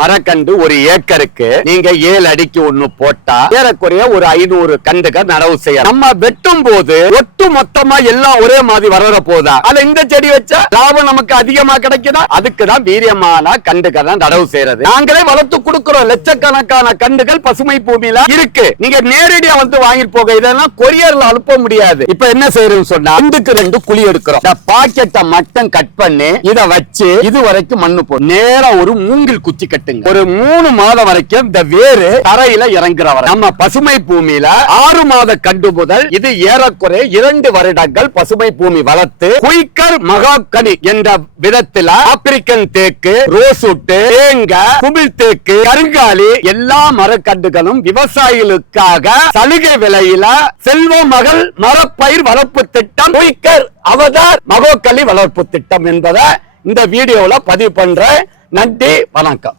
மரக்கண்டு ஒரு ஏக்கருக்கு நீங்க ஏழு அடிக்கு ஒண்ணு போட்டா ஏறக்குறைய ஒரு ஐநூறு கண்டுக நடவு செய்யலாம். நம்ம வெட்டும் போது ஒட்டு மொத்தமா எல்லாம் ஒரே மாதிரி வளர போதா? அதுல இந்த செடி வச்சா லாபம் நமக்கு அதிகமா கிடைக்குதா? அதுக்கு தான் வீரியமான கண்டுகள் தான் நடவு செய்யறது. நாங்களே வளர்த்து கொடுக்கிறோம். லட்சக்கணக்கான கண்டுகள் பசுமை பூமியில இருக்கு. நீங்க நேரடியா வந்து வாங்கிட்டு போக இதெல்லாம் கொரியர்ல அனுப்ப முடியாது. இப்ப என்ன செய்யறோம் சொன்னா ரெண்டுக்கு ரெண்டு குழி எடுக்கிறோம். பாக்கெட்டை மட்டும் கட் பண்ணி இதை வச்சு இது வரைக்கும் மண்ணு போ நேரம் ஒரு மூங்கில் குச்சி கட்டி கட்டுங்க. ஒரு மூணு மாதம் வரைக்கும் இந்த வேறு தரையில இறங்குறவர். நம்ம பசுமை பூமியில ஆறு மாத கண்டு முதல் இது ஏறக்குறை இரண்டு வருடங்கள் பசுமை பூமி வளர்த்து குயிக்கர் மகாக்கனி என்ற விதத்துல ஆப்பிரிக்கன் தேக்கு ரோசுட்டு தேங்க குமிழ் தேக்கு கருங்காலி எல்லா மரக்கண்டுகளும் விவசாயிகளுக்காக சலுகை விலையில செல்வ மகள் மரப்பயிர் வளர்ப்பு திட்டம் குயிக்கர் அவதார் மகோக்கலி வளர்ப்பு திட்டம் என்பதை இந்த வீடியோல பதிவு பண்ற நன்றி வணக்கம்.